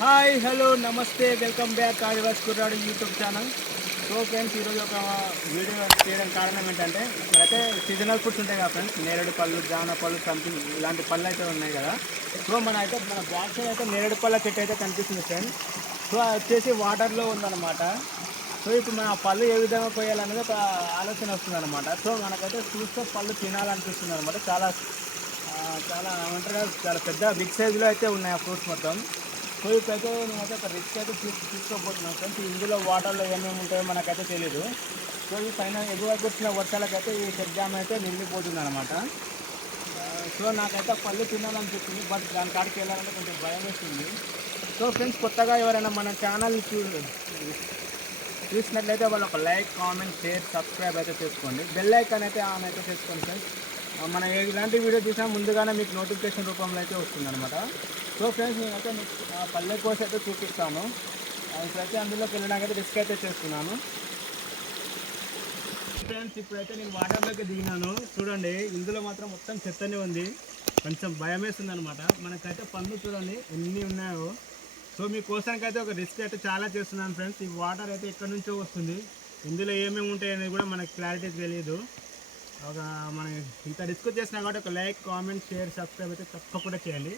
Hi hello నమస్తే welcome back ఆదివాసి Kurradu YouTube channel. So friends, ఈరోజు ఒక వీడియో చేయడానికి కారణం ఏంటంటే, ఇక్కడైతే సీజనల్ ఫుడ్స్ ఉంటాయి కదా ఫ్రెండ్స్, నేరేడు పళ్ళు, జామ పళ్ళు, సంథింగ్ ఇలాంటి పళ్ళు అయితే ఉన్నాయి కదా. సో మన బ్యాక్ సైడ్ అయితే నేరేడు పళ్ళ చెట్టు అయితే కనిపిస్తుంది ఫ్రెండ్స్. సో అది వచ్చేసి వాటర్లో ఉందన్నమాట. సో ఇప్పుడు మన పళ్ళు ఏ విధంగా పోయాలనేది ఒక ఆలోచన వస్తుంది అనమాట. సో మనకైతే చూస్తే పళ్ళు తినాలనిపిస్తుంది అనమాట. చాలా చాలా ఏమంటారు కదా, చాలా పెద్ద బిగ్ సైజులో అయితే ఉన్నాయి ఆ ఫ్రూట్స్ మొత్తం. సో ఇప్పుడైతే నేనైతే ఒక రిస్క్ అయితే తీసుకోబోతున్నాను ఫ్రెండ్స్. ఇందులో వాటర్లో ఏమేమి ఉంటాయో మనకైతే తెలియదు. సో ఈ పైన ఎగువకు వచ్చిన వర్షాలకైతే ఈ చెక్ డ్యామ్ అయితే నిండిపోతుంది అనమాట. సో నాకైతే పళ్ళు తినాలనిపిస్తుంది, బట్ దాని కాడికి వెళ్ళాలంటే కొంచెం భయం వేస్తుంది. సో ఫ్రెండ్స్, కొత్తగా ఎవరైనా మన ఛానల్ చూసినట్లయితే వాళ్ళు ఒక లైక్, కామెంట్, షేర్, సబ్స్క్రైబ్ అయితే చేసుకోండి. బెల్ ఐకాన్ అయితే ఆన్ అయితే చేసుకోండి ఫ్రెండ్స్. మనం ఇలాంటి వీడియో చూసినా ముందుగానే మీకు నోటిఫికేషన్ రూపంలో అయితే వస్తుంది అనమాట. సో ఫ్రెండ్స్, నేనైతే పల్లె కోసి అయితే చూపిస్తాను. ఇప్పుడైతే అందులోకి వెళ్ళడానికైతే రిస్క్ అయితే చేస్తున్నాను ఫ్రెండ్స్. ఇప్పుడైతే నేను వాటర్లోకి దిగినాను. చూడండి, ఇందులో మాత్రం మొత్తం చెత్తనే ఉంది. కొంచెం భయం వేస్తుంది అనమాట. మనకైతే పళ్ళు చూడండి ఎన్ని ఉన్నాయో. సో మీకోసానికి అయితే ఒక రిస్క్ అయితే చాలా చేస్తున్నాను ఫ్రెండ్స్. ఈ వాటర్ అయితే ఎక్కడి నుంచో వస్తుంది, ఇందులో ఏమేమి ఉంటాయనేది కూడా మనకు క్లారిటీ తెలియదు. మనం ఇంత రిస్క్ చేసినా కాబట్టి ఒక లైక్, కామెంట్, షేర్, సబ్స్క్రైబ్ అయితే తప్పకుండా చేయండి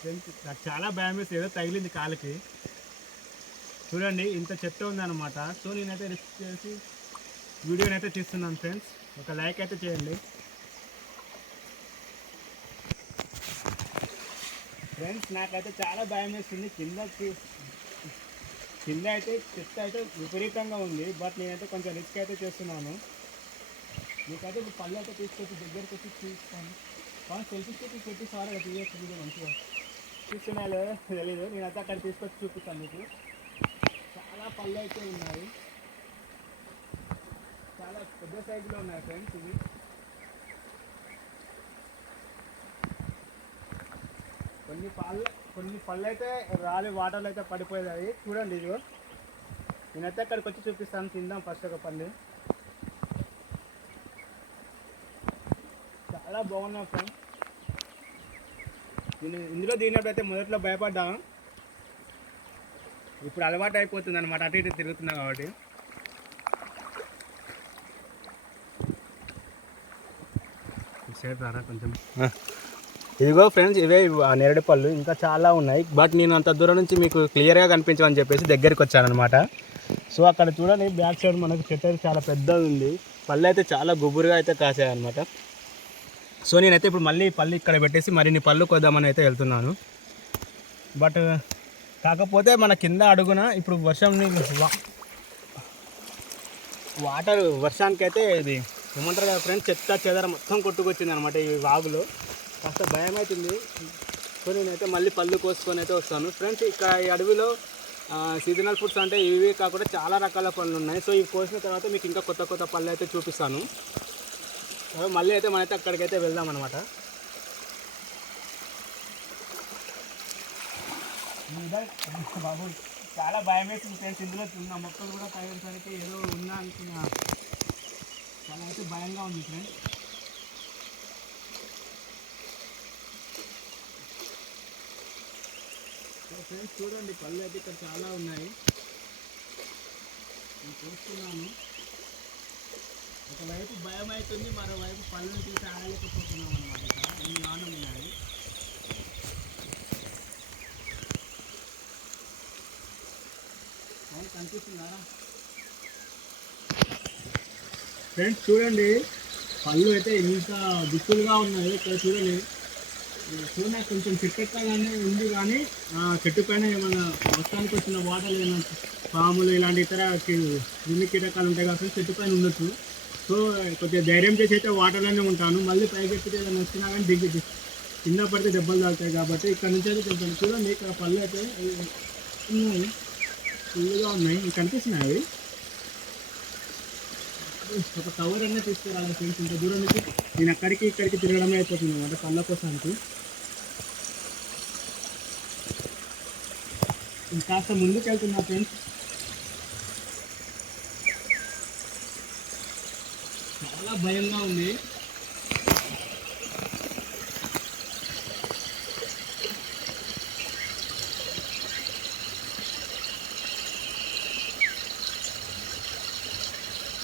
ఫ్రెండ్స్. నాకు చాలా భయం వేసి ఏదో తగిలింది కాలుకి. చూడండి, ఇంత చెత్త ఉందన్నమాట. సో నేనైతే రిస్క్ చేసి వీడియోని అయితే తీస్తున్నాను ఫ్రెండ్స్. ఒక లైక్ అయితే చేయండి ఫ్రెండ్స్. నాకైతే చాలా భయం వేస్తుంది. కింద అయితే చెత్త అయితే విపరీతంగా ఉంది, బట్ నేనైతే కొంచెం రిస్క్ అయితే చేస్తున్నాను. మీకైతే ఇప్పుడు పళ్ళు అయితే తీసుకొచ్చి దగ్గరికి వచ్చి చూస్తాను. సెల్ఫీ పెట్టి సార్ అలా తీయచ్చు మంచిగా చూస్తున్నాయో తెలీదు. నేనైతే అక్కడ తీసుకొచ్చి చూపిస్తాను మీకు. చాలా పళ్ళు అయితే ఉన్నాయి, చాలా పెద్ద సైజులో ఉన్నాయి ఫ్రెండ్స్. ఇవి కొన్ని పళ్ళు అయితే రాలి వాటర్లో అయితే పడిపోయాయి. చూడండి, ఇది నేనైతే అక్కడికి వచ్చి చూపిస్తాను. తిందాం ఫస్ట్ ఒక పళ్ళు. చాలా బాగున్నాయి ఫ్రెండ్స్. నేను ఇందులో దిగినప్పుడైతే మొదట్లో భయపడ్డా, ఇప్పుడు అలవాటు అయిపోతుంది అనమాట. అటు ఇటు తిరుగుతున్నా కాబట్టి. కొంచెం ఇదిగో ఫ్రెండ్స్, ఇవే ఆ నేరేడు పళ్ళు. ఇంకా చాలా ఉన్నాయి, బట్ నేను అంత దూరం నుంచి మీకు క్లియర్గా కనిపించమని చెప్పేసి దగ్గరికి వచ్చానమాట. సో అక్కడ చూడండి, బ్యాక్ సైడ్ మనకు చెట్టు చాలా పెద్దది ఉంది. పళ్ళు అయితే చాలా గుబురుగా అయితే కాసాయన్నమాట. సో నేనైతే ఇప్పుడు మళ్ళీ పళ్ళు ఇక్కడ పెట్టేసి మరిన్ని పళ్ళు కొద్దామని అయితే వెళ్తున్నాను. బట్ కాకపోతే మన కింద అడుగున ఇప్పుడు వాటర్ వర్షానికైతే ఇది ఏమంటారు కదా ఫ్రెండ్స్, చెత్త చెదర మొత్తం కొట్టుకొచ్చింది అనమాట ఈ వాగులో. కాస్త భయం అవుతుంది. సో నేనైతే మళ్ళీ పళ్ళు కోసుకొని అయితే వస్తాను ఫ్రెండ్స్. ఇక్కడ ఈ అడవిలో సీజనల్ ఫుడ్స్ అంటే ఇవి కాకుండా చాలా రకాల పళ్ళు ఉన్నాయి. సో ఇవి కోసిన తర్వాత మీకు ఇంకా కొత్త కొత్త పళ్ళు అయితే చూపిస్తాను. మళ్ళీ అయితే మనైతే అక్కడికైతే వెళ్దాం అనమాట. బాబు చాలా భయం వేసింది ఫ్రెండ్స్. ఇందులో ఉన్న మొక్కలు కూడా తగిలిసరికి ఏదో ఉన్నా అనుకున్నా. చాలా అయితే భయంగా ఉంది ఫ్రెండ్స్. ఫ్రెండ్స్ చూడండి, పళ్ళు అయితే ఇక్కడ చాలా ఉన్నాయి. నేను చూస్తున్నాను. ఒకవైపు భయం అవుతుంది, మరోవైపు పళ్ళను తీసి ఆడలేకపోతున్నాం అనమాట. ఇక్కడ ఎన్ని ఆనం ఉన్నాయి. కనిపిస్తున్నారా ఫ్రెండ్స్? చూడండి, పళ్ళు అయితే ఇంత దిక్కులుగా ఉన్నాయి. ఇక్కడ చూడండి, చూడండి కొంచెం చెట్టు ఎక్కాలనే ఉంది, కానీ చెట్టు పైన ఏమైనా మొత్తానికి వచ్చిన వాటర్ ఏమైనా పాములు ఇలాంటి ఇతర క్రిమి కీటకాలు ఉంటాయి కాబట్టి చెట్టు పైన ఉండొచ్చు. సో కొద్దిగా ధైర్యం చేసి అయితే వాటర్లోనే ఉంటాను. మళ్ళీ పైకి ఎక్కితే ఏదైనా వచ్చినా కానీ దిగి కింద పడితే దెబ్బలు తాగుతాయి కాబట్టి ఇక్కడ నుంచి అయితే కొంచెం చూడండి. ఇక్కడ పళ్ళు అయితే ఉన్నాయి, ఫుల్గా ఉన్నాయి. మీకు కనిపిస్తున్నాయి అవి. ఒక కవర్ అన్నీ తీసుకురాలి ఫ్రెండ్స్. ఇంత దూరం నుంచి నేను అక్కడికి ఇక్కడికి తిరగడమే అయిపోతుంది అనమాట పళ్ళ కోసానికి. కాస్త ముందుకు వెళ్తున్నా ఫ్రెండ్స్. చాలా భయంగా ఉంది.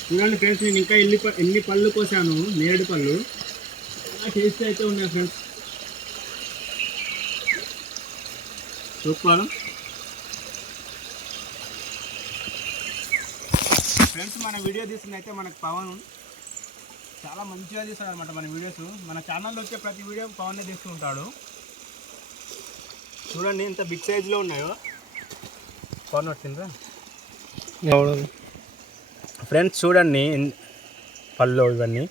చూడండి ఫ్రెండ్స్, నేను ఇంకా ఎన్ని పళ్ళు కోసాను, నేరేడు పళ్ళు. చాలా టేస్ట్ అయితే ఉన్నాయి ఫ్రెండ్స్, సూపర్. ఫ్రెండ్స్, మన వీడియో తీసింది అయితే మనకు పవన్ చాలా మంచిగా తీస్తాడు అనమాట మన వీడియోస్. మన ఛానల్లో వచ్చే ప్రతి వీడియో పవన్నే తీస్తూ ఉంటాడు. చూడండి ఇంత బిగ్ సైజులో ఉన్నాయో. పవన్ వచ్చిందా ఫ్రెండ్స్? చూడండి పళ్ళు ఇవన్నీ.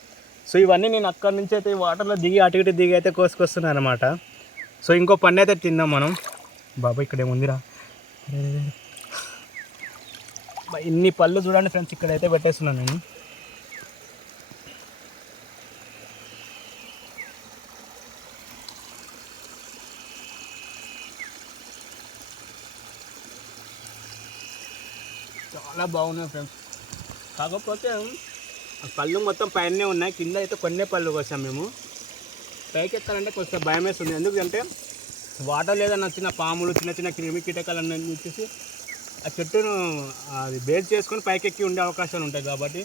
సో ఇవన్నీ నేను అక్కడి నుంచి అయితే వాటర్లో దిగి అటు ఇటు దిగి అయితే కోసుకొస్తున్నాను అనమాట. సో ఇంకో పన్ను అయితే తిందాం మనం. బాబా ఇక్కడ ఏముందిరా, ఇన్ని పళ్ళు చూడండి ఫ్రెండ్స్. ఇక్కడైతే పెట్టేస్తున్నాను నేను. చాలా బాగున్నాయి ఫ్రెండ్స్. కాకపోతే పళ్ళు మొత్తం పైనే ఉన్నాయి, కింద అయితే కొన్నే పళ్ళు కోసాం మేము. పైకి ఎక్కాలంటే కొంచెం భయం వేస్తుంది. ఎందుకంటే వాటర్ లేదని వచ్చిన పాములు చిన్న చిన్న క్రిమి కీటకాలన్నీ వచ్చేసి ఆ చెట్టును అది బేస్ చేసుకొని పైకి ఎక్కి ఉండే అవకాశాలు ఉంటాయి. కాబట్టి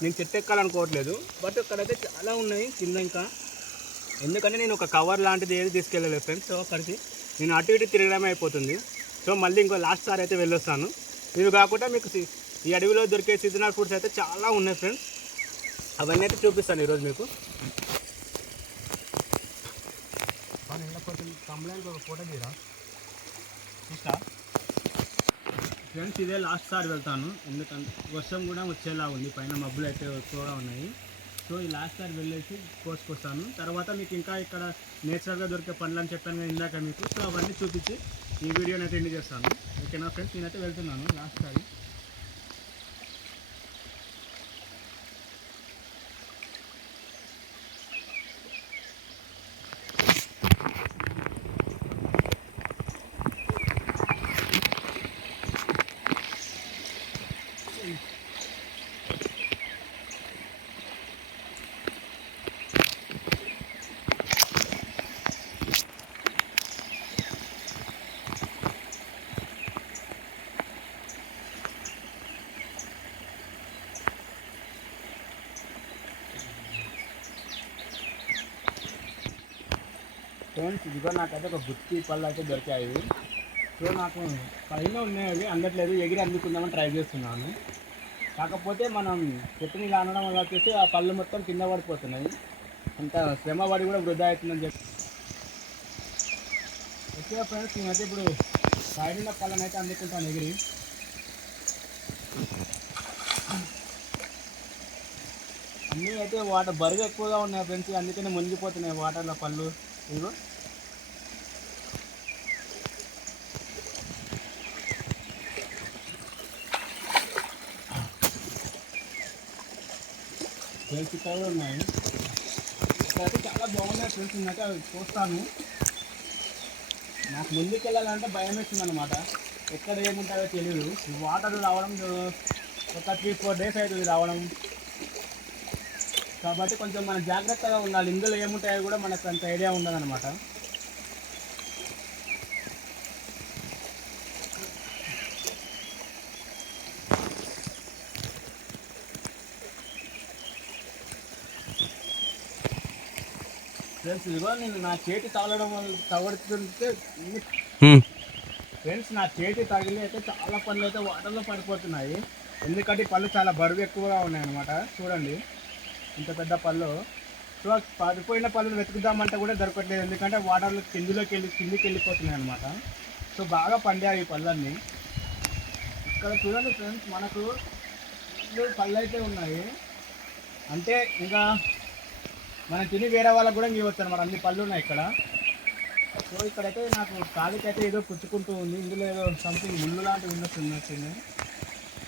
నేను చెట్టు ఎక్కాలనుకోవట్లేదు. బట్ ఇక్కడైతే చాలా ఉన్నాయి కింద ఇంకా. ఎందుకంటే నేను ఒక కవర్ లాంటిది ఏది తీసుకెళ్ళలేదు ఫ్రెండ్స్. సో అక్కడికి నేను అటు ఇటు తిరగడమే అయిపోతుంది. సో మళ్ళీ ఇంకో లాస్ట్ సారి అయితే వెళ్ళొస్తాను. ఇవి కాకుండా మీకు ఈ అడవిలో దొరికే సీజనల్ ఫుడ్స్ అయితే చాలా ఉన్నాయి ఫ్రెండ్స్. అవన్నీ అయితే చూపిస్తాను ఈరోజు మీకు. కంప్లైంట్ ఒక ఫోటో తీరా చూస్తా ఫ్రెండ్స్. ఇదే లాస్ట్ సారి వెళ్తాను, ఎందుకంటే వర్షం కూడా వచ్చేలా ఉంది, పైన మబ్బులు అయితే ఎక్కువగా ఉన్నాయి. సో ఈ లాస్ట్ సారి వెళ్ళేసి కోసుకొస్తాను. తర్వాత మీకు ఇంకా ఇక్కడ నేచురల్గా దొరికే పండ్లు అని చెప్పాను కదా ఇందాక మీకు. సో అవన్నీ చూపించి ఈ వీడియోని అయితే ఎండ్ చేస్తాను. ఓకేనా ఫ్రెండ్స్? నేనైతే వెళ్తున్నాను లాస్ట్ సారి. ఫ్రెండ్స్ ఇదిగో నాకైతే ఒక గుత్తి పళ్ళు అయితే దొరికాయి. సో నాకు పైన ఉన్నాయి, అవి అందట్లేదు. ఎగిరి అందుకుందామని ట్రై చేస్తున్నాను. కాకపోతే మనం చెట్టుని ఇలా అనడం వల్ల వచ్చేసి ఆ పళ్ళు మొత్తం కింద పడిపోతున్నాయి. అంత శ్రమ పడి కూడా వృధా అవుతుందని చెప్పి. ఓకే ఫ్రెండ్స్, నేనైతే ఇప్పుడు సైడ్ ఉన్న పళ్ళని అయితే అందుకుంటాను ఎగిరి. అన్నీ అయితే వాటర్ బరువు ఎక్కువగా ఉన్నాయి ఫ్రెండ్స్, అందుకనే మునిగిపోతున్నాయి వాటర్లో పళ్ళు. ఇదిగో ఫ్రెండ్స్ ఇక్కడ కూడా ఉన్నాయి. ఇక్కడైతే చాలా బాగున్నాయి ఫ్రెండ్స్. నేనైతే అవి చూస్తాను. నాకు ముందుకు వెళ్ళాలంటే భయం వేస్తుంది అనమాట. ఎక్కడ ఏముంటాయో తెలియదు. వాటర్ రావడం ఒక 3-4 డేస్ అవుతుంది రావడం. కాబట్టి కొంచెం మనం జాగ్రత్తగా ఉండాలి. ఇందులో ఏముంటాయో కూడా మనకు అంత ఐడియా ఉండదన్నమాట. ఫ్రెండ్స్ ఇదిగో నేను నా చేతి తగులుతుంటే ఫ్రెండ్స్ నా చేతి తగిలి అయితే చాలా పళ్ళు అయితే వాటర్లో పడిపోతున్నాయి. ఎందుకంటే ఈ పళ్ళు చాలా బరువు ఎక్కువగా ఉన్నాయన్నమాట. చూడండి ఇంత పెద్ద పళ్ళు. సో పడిపోయిన పళ్ళు వెతుకుదామంటే కూడా దొరకట్లేదు, ఎందుకంటే వాటర్లో కిందికి వెళ్ళిపోతున్నాయి అనమాట. సో బాగా పండాయి ఈ పళ్ళన్నీ. ఇక్కడ చూడండి ఫ్రెండ్స్, మనకు పళ్ళు అయితే ఉన్నాయి. అంటే ఇంకా మనం తిని వేరే వాళ్ళకి కూడా ఇవ్వచ్చు అనమాట, అన్ని పళ్ళు ఉన్నాయి ఇక్కడ. సో ఇక్కడైతే నాకు కాలికి అయితే ఏదో పుచ్చుకుంటూ ఉంది, ఇందులో ఏదో సంథింగ్ ముళ్ళు లాంటివి ఉన్నట్టుంది.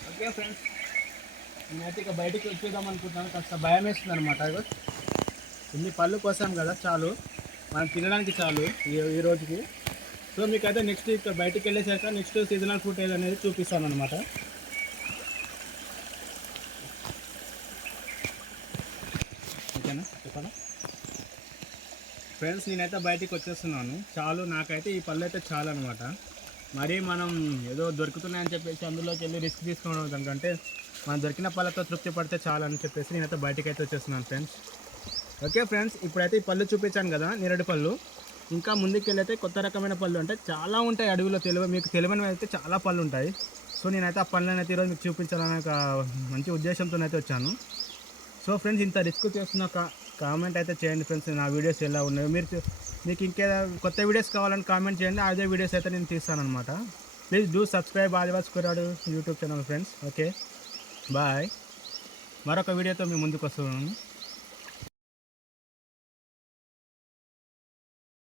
ఓకే ఫ్రెండ్స్, నేనైతే ఇక బయటికి వచ్చేద్దాం అనుకుంటున్నాను. కాస్త భయం వేస్తుంది అనమాట. ఇన్ని పళ్ళు కోసాం కదా, చాలు మనం తినడానికి చాలు ఈ రోజుకి. సో మీకైతే నెక్స్ట్ ఇక్కడ బయటికి వెళ్ళేసాక నెక్స్ట్ సీజనల్ ఫ్రూట్ ఏదనేది చూపిస్తాను అనమాట. ఓకేనా, చెప్పాలా ఫ్రెండ్స్, నేనైతే బయటికి వచ్చేస్తున్నాను. చాలు, నాకైతే ఈ పళ్ళు అయితే చాలు అనమాట. మరి మనం ఏదో దొరుకుతున్నాయని చెప్పేసి అందులోకి వెళ్ళి రిస్క్ తీసుకోవడం దానికంటే మనం దొరికిన పళ్ళతో తృప్తి పడితే చాలు అని చెప్పేసి నేనైతే బయటికి అయితే వచ్చేస్తున్నాను ఫ్రెండ్స్. ఓకే ఫ్రెండ్స్, ఇప్పుడైతే ఈ పళ్ళు చూపించాను కదా, నేరేడు పళ్ళు. ఇంకా ముందుకు వెళ్ళైతే కొత్త రకమైన పళ్ళు అంటే చాలా ఉంటాయి అడవిలో. మీకు తెలియని అయితే చాలా పళ్ళు ఉంటాయి. సో నేనైతే ఆ పళ్ళని అయితే ఈరోజు మీకు చూపించాలనే ఒక మంచి ఉద్దేశంతో అయితే వచ్చాను. సో ఫ్రెండ్స్, ఇంత రిస్క్ చేస్తున్న కామెంట్ అయితే చేయండి ఫ్రెండ్స్, నా వీడియోస్ ఎలా ఉన్నాయో. మీకు ఇంకేదో కొత్త వీడియోస్ కావాలని కామెంట్ చేయండి, అదే వీడియోస్ అయితే నేను తీస్తాను అనమాట. Please do subscribe Adivasi Kurradu YouTube channel friends. Okay bye, మరొక వీడియోతో మీ ముందుకు వస్తున్నాను.